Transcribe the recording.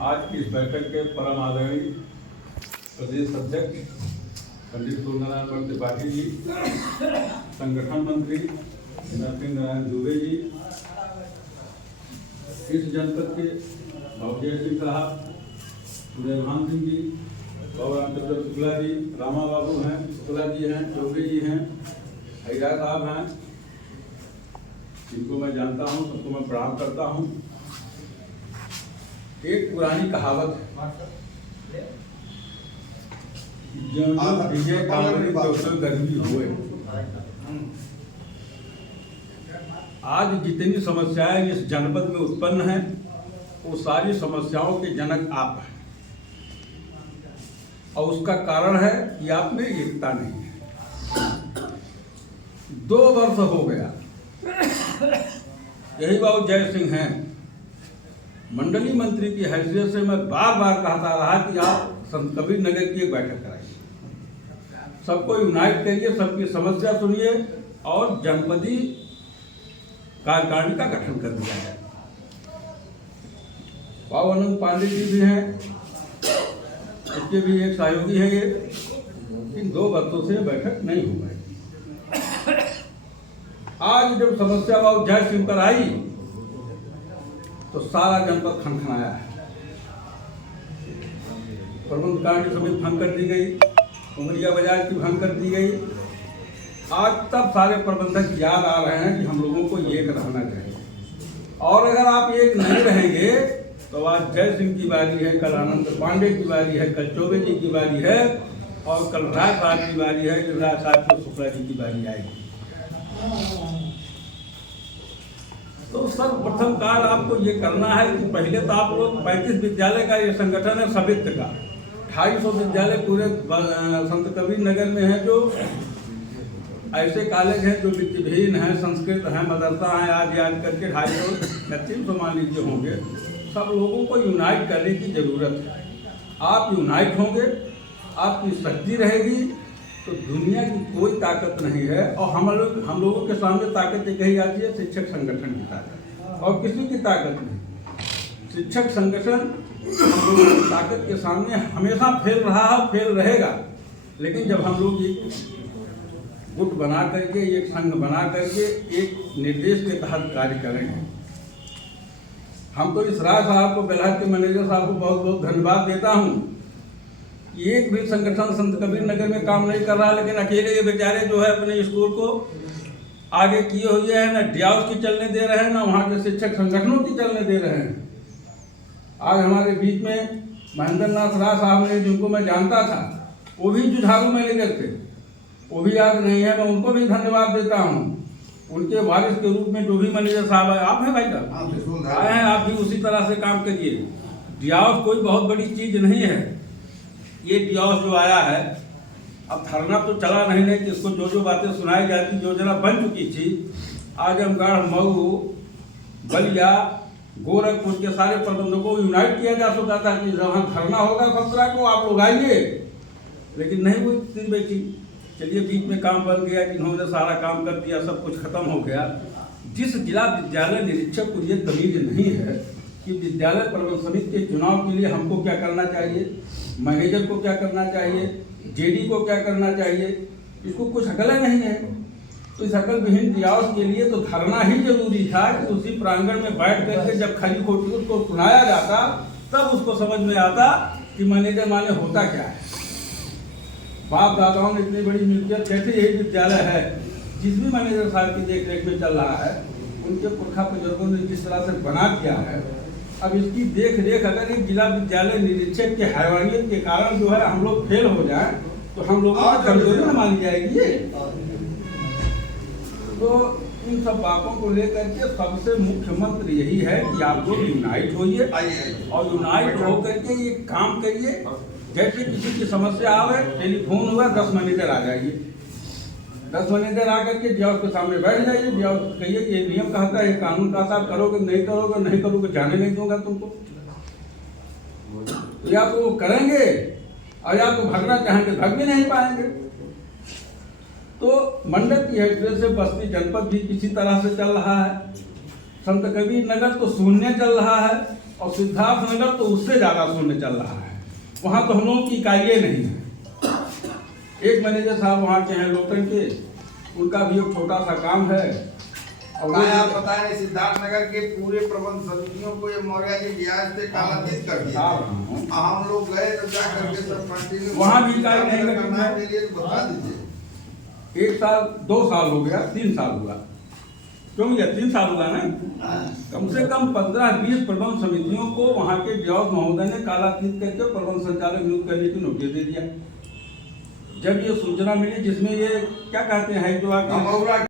आज की इस बैठक के परम आदरणीय प्रदेश अध्यक्ष पंडित सूर्यनारायण मर्द त्रिपाठी जी, संगठन मंत्री नरसिंह नारायण दुबे जी, इस जनपद के भवजय सिंह साहब, सुरेभान सिंह जी, रामचंद्र शुक्ला जी, रामा बाबू हैं, शुक्ला जी हैं, चौबे जी हैं, हैरा साहब हैं, जिनको मैं जानता हूँ, सबको मैं प्रणाम करता हूँ। एक पुरानी कहावत है, विजय गर्मी हुए। आज जितनी समस्याएं इस जनपद में उत्पन्न हैं, वो सारी समस्याओं के जनक आप हैं, और उसका कारण है कि आप में एकता नहीं है। 2 वर्ष हो गया, यही बाबू जय सिंह हैं, मंडलीय मंत्री की हैसियत से मैं बार बार कहता रहा कि आप संत कबीर नगर की एक बैठक कराइए, सबको यूनाइट करिए, सबकी समस्या सुनिए और जनपदीय कार्यकारिणी का गठन कर दिया जाए। बाबू अनंत पांडे जी भी हैं, इसके भी एक सहयोगी है ये, इन 2 वर्षों से बैठक नहीं हो पाई। आज जब समस्या बाबू जय सिंह पर आई तो सारा जनपद खनखनाया है। प्रबंध कार्य समिति भंग कर दी गई, उमरिया बाजार की भंग कर दी गई। आज तब सारे प्रबंधक याद आ रहे हैं कि हम लोगों को एक रहना चाहिए, और अगर आप एक नहीं रहेंगे तो आज जय सिंह की बारी है, कल अनंत पांडे की बारी है, कल चौबे जी की बारी है, और कल राय साहब की बारी है, राय साहब को शुक्ला जी की बारी आएगी। तो सर्वप्रथम कार्य आपको ये करना है कि पहले तो आप लोग 35 विद्यालय का ये संगठन है सवित्र का, 250 विद्यालय पूरे संत कबीर नगर में है, जो ऐसे कॉलेज हैं जो वित्तहीन हैं, संस्कृत हैं, मदरसा हैं, आज याद करके 250 या 300 मान लीजिए होंगे। सब लोगों को यूनाइट करने की जरूरत है। आप यूनाइट होंगे, आपकी शक्ति रहेगी, तो दुनिया की कोई ताकत नहीं है। और हम लोगों के सामने ताकत एक ही आती है, शिक्षक संगठन की ताकत, और किसी की ताकत नहीं। शिक्षक संगठन हम लोगों की ताकत के सामने हमेशा फेल रहा है, फेल रहेगा। लेकिन जब हम लोग एक गुट बना करके, एक संघ बना करके एक निर्देश के तहत कार्य करेंगे, हम तो इस राय साहब को, बेलहर के मैनेजर साहब को बहुत बहुत धन्यवाद देता हूँ। एक भी संगठन संत कबीर नगर में काम नहीं कर रहा, लेकिन अकेले ये बेचारे जो है अपने स्कूल को आगे किए हुए हैं, ना डियाउस की चलने दे रहे हैं, ना वहाँ के शिक्षक संगठनों की चलने दे रहे हैं। आज हमारे बीच में महेंद्र नाथ राय साहब ने, जिनको मैं जानता था, वो भी जुझारू मैनेजर थे, वो भी आज नहीं है, मैं उनको भी धन्यवाद देता हूँ। उनके वारिस के रूप में जो भी मैनेजर साहब है, आप हैं भाई साहब, आए हैं, आप भी उसी तरह से काम करिए। डियाउस कोई बहुत बड़ी चीज़ नहीं है। ये डियाउस जो आया है, अब धरना तो चला नहीं कि इसको जो बातें सुनाई जाती, योजना बन चुकी थी, आजमगढ़, मऊ, बलिया, गोरखपुर के सारे प्रबंधकों को यूनाइट किया जा चुका था कि जहाँ धरना होगा 17 को आप लोग आइए, लेकिन नहीं हुई स्थिति बैठी। चलिए, बीच में काम बन गया, इन्होंने सारा काम कर दिया, सब कुछ खत्म हो गया। जिस जिला विद्यालय निरीक्षक को ये तमीज नहीं है कि विद्यालय प्रबंध समिति के चुनाव के लिए हमको क्या करना चाहिए, मैनेजर को क्या करना चाहिए, जेडी को क्या करना चाहिए, इसको कुछ अकल नहीं है। तो इस अकल विहीन डियाउस के लिए तो धरना ही जरूरी था कि उसी प्रांगण में बैठ करके जब खरी खोटी उसको सुनाया जाता, तब उसको समझ में आता कि मैनेजर माने होता क्या है। बाप दादाओं ने इतनी बड़ी मिलकियत, कैसे यही विद्यालय है जिस भी मैनेजर साहब की देख रेख में चल रहा है, उनके पुरखा बुजुर्गों ने जिस तरह से बना दिया है, अब इसकी देख रेख अगर एक जिला विद्यालय निरीक्षक के हैवानियत के कारण जो है हम लोग फेल हो जाए, तो हम लोगों की कमजोरी न मानी जाएगी। तो इन सब बातों को लेकर के सबसे मुख्य मंत्र यही है कि आप लोग यूनाइट होइए, और यूनाइट होकर के ये काम करिए। जैसे किसी की समस्या आवे, टेलीफोन हुआ, 10 मैनेजर आ जाइए, 10 मैनेजर आकर के डियाउस के सामने बैठ जाइए, डियाउस कहिए कि ये नियम कहता है, ये कानून कहता है, करोगे नहीं करोगे जाने नहीं दूंगा तुमको। तो या तो वो करेंगे, और या तो भगना चाहेंगे, भग भी नहीं पाएंगे। तो मंडल की हैसियत से बस्ती जनपद भी किसी तरह से चल रहा है। संत कबीर नगर तो शून्य चल रहा है और सिद्धार्थ नगर तो उससे ज्यादा शून्य चल रहा है। वहां तो हम लोगों की इकाइयाँ नहीं है। एक मैनेजर साहब वहाँ के हैं लोटन के, उनका भी एक छोटा सा काम है। और आप बताएं सिद्धार्थ नगर के पूरे प्रबंध समितियों को ये मौर्य जी ब्याज से कालातीत कर दिया। हम लोग गए तो जा करके सब कंटिन्यू वहाँ भी इकाई नहीं करना के लिए तो बता दीजिए। 1 साल 2 साल हो गया, 3 साल हुआ, क्यों ये 3 साल हुआ ना। कम से कम 15-20 प्रबंध समितियों को वहाँ के डिओस महोदय ने कालातीत करके प्रबंध संचालक नियुक्त करने की नोटिस दे दिया। जब ये सूचना मिली जिसमें ये क्या कहते हैं जो